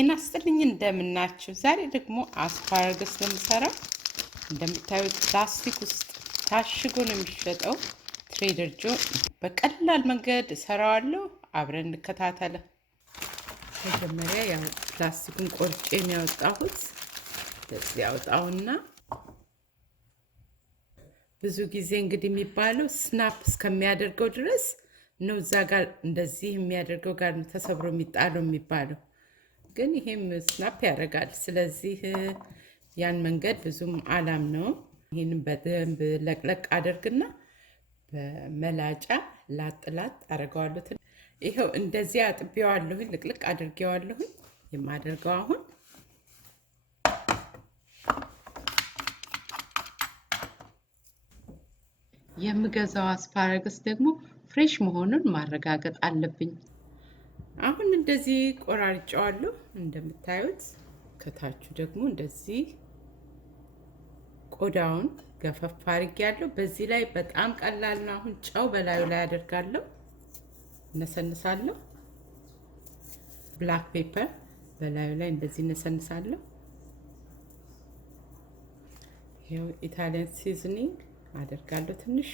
ጤና ይስጥልኝ እንደምናችሁ ዛሬ ደግሞ አስፓራገስ ለምሰራው እንደምታዩት ፕላስቲክ ውስጥ ታሽጎ ነው የሚሸጠው ትሬደር ጆ በቀላል መንገድ ሰራዋለሁ አብረን እንከታተል መጀመሪያ ያው ፕላስቲኩን ቆርጬ ነው ያወጣሁት ለዚህ ያወጣውና ብዙ ጊዜ እንግዲህ የሚባለው ስናፕ እስከሚያደርገው ድረስ ነው ዛጋር እንደዚህ የሚያደርገው ጋር ተሰብሮ የሚጣለው የሚባለው ግን ይሄም ስናፕ ያደርጋል ስለዚህ ያን መንገድ ብዙም አላም ነው ይሄን በደንብ ለቅለቅ አድርግና በመላጫ ላጥላጥ አረጋዋለሁ ይሄው እንደዚህ አጥቢዋለሁ ልቅልቅ አድርጌዋለሁ የማደርገው አሁን የምገዛው አስፓራገስ ደግሞ ፍሬሽ መሆኑን ማረጋገጥ አለብኝ አሁን እንደዚህ ቆራርጫዋለሁ እንደምታዩት ከታቹ ደግሞ እንደዚህ ቆዳውን ገፈፍ አድርጌያለሁ በዚህ ላይ በጣም ቀላል ነው አሁን ጨው በላዩ ላይ አደርጋለሁ ነሰንሳለሁ ብላክ ፔፐር በላዩ ላይ እንደዚህ ነሰንሳለሁ ይሄው ኢታሊያን ሲዝኒንግ አደርጋለሁ ትንሽ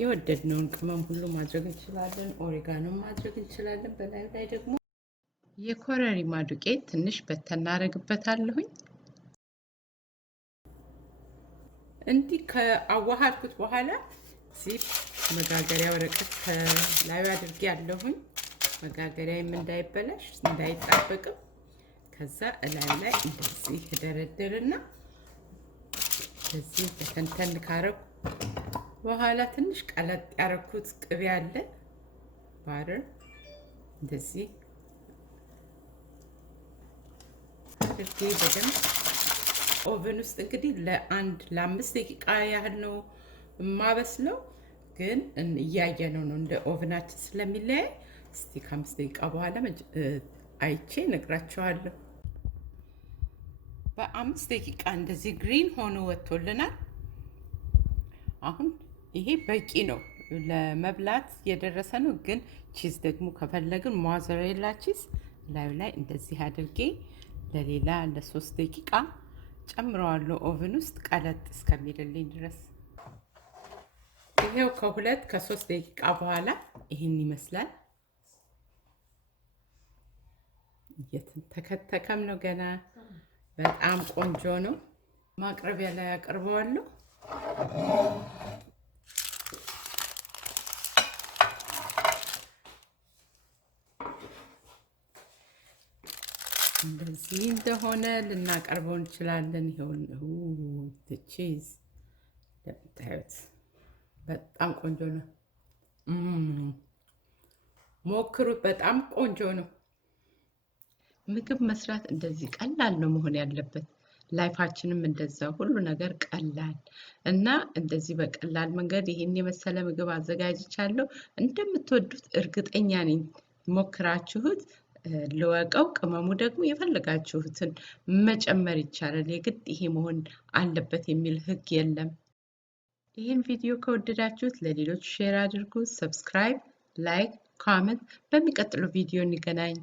የወደድነውን ቅመም ሁሉ ማድረግ እንችላለን ኦሪጋኖ ማድረግ እንችላለን በላይ ላይ ደግሞ የኮረሪማ ዱቄት ትንሽ በተናረግበታለሁኝ እንዲህ ከአዋሃድኩት በኋላ ዚፕ መጋገሪያ ወረቀት ላይ አድርጌ ያለሁኝ መጋገሪያም እንዳይበላሽ እንዳይጣበቅም ከዛ ላይ እንደዚህ ደረደርና እዚህ ተንተን ካረኩ በኋላ ትንሽ ቀለጥ ያረኩት ቅቤ አለ ባተር እንደዚህ አድርጌ በደንብ ኦቨን ውስጥ እንግዲህ ለ5 ደቂቃ ያህል ነው ማበስለው ግን እያየነው ነው እንደ ኦቨናችን ስለሚለያይ እስቲ ከ5 ደቂቃ በኋላ አይቼ ነግራችኋለሁ በ5 ደቂቃ እንደዚህ ግሪን ሆኖ ወጥቶልናል አሁን ይሄ በቂ ነው ለመብላት የደረሰ ነው ግን ቺዝ ደግሞ ከፈለግን ሞzzarella ቺዝ ላይ እንደዚህ አድርጌ ለሌላ ለ3 ደቂቃ ጨምረዋለሁ ኦቨን ውስጥ ቀለጥ እስከሚልልኝ ድረስ ይሄው ከ3 ደቂቃ በኋላ ይሄን ይመስላል እየተከተከም ነው ገና በጣም ቆንጆ ነው ማቅረቢያ ላይ አቀርበዋለሁ እንደዚህ እንደሆነ ልናቀርበው እንችላለን ይሄው ቺዝ ለምታዩት በጣም ቆንጆ ነው ሞክሩት በጣም ቆንጆ ነው ምግብ መስራት እንደዚህ ቀላል ነው መሆን ያለበት ላይፋችንም እንደዛው ሁሉ ነገር ቀላል እና እንደዚህ በቀላል መንገድ ይሄን የመሰለ ምግብ አዘጋጅቻለሁ እንደምትወዱት እርግጠኛ ነኝ ሞክራችሁት ለወቀው ቅመሙ ደግሞ የፈለጋችሁትን መጨመር ይቻላል የግድ ይሄ መሆን አለበት የሚል ህግ የለም ይሄን ቪዲዮ ከወደዳችሁት ለሌሎች ሼር አድርጉ ሰብስክራይብ ላይክ ኮሜንት በሚቀጥለው ቪዲዮ እንገናኝ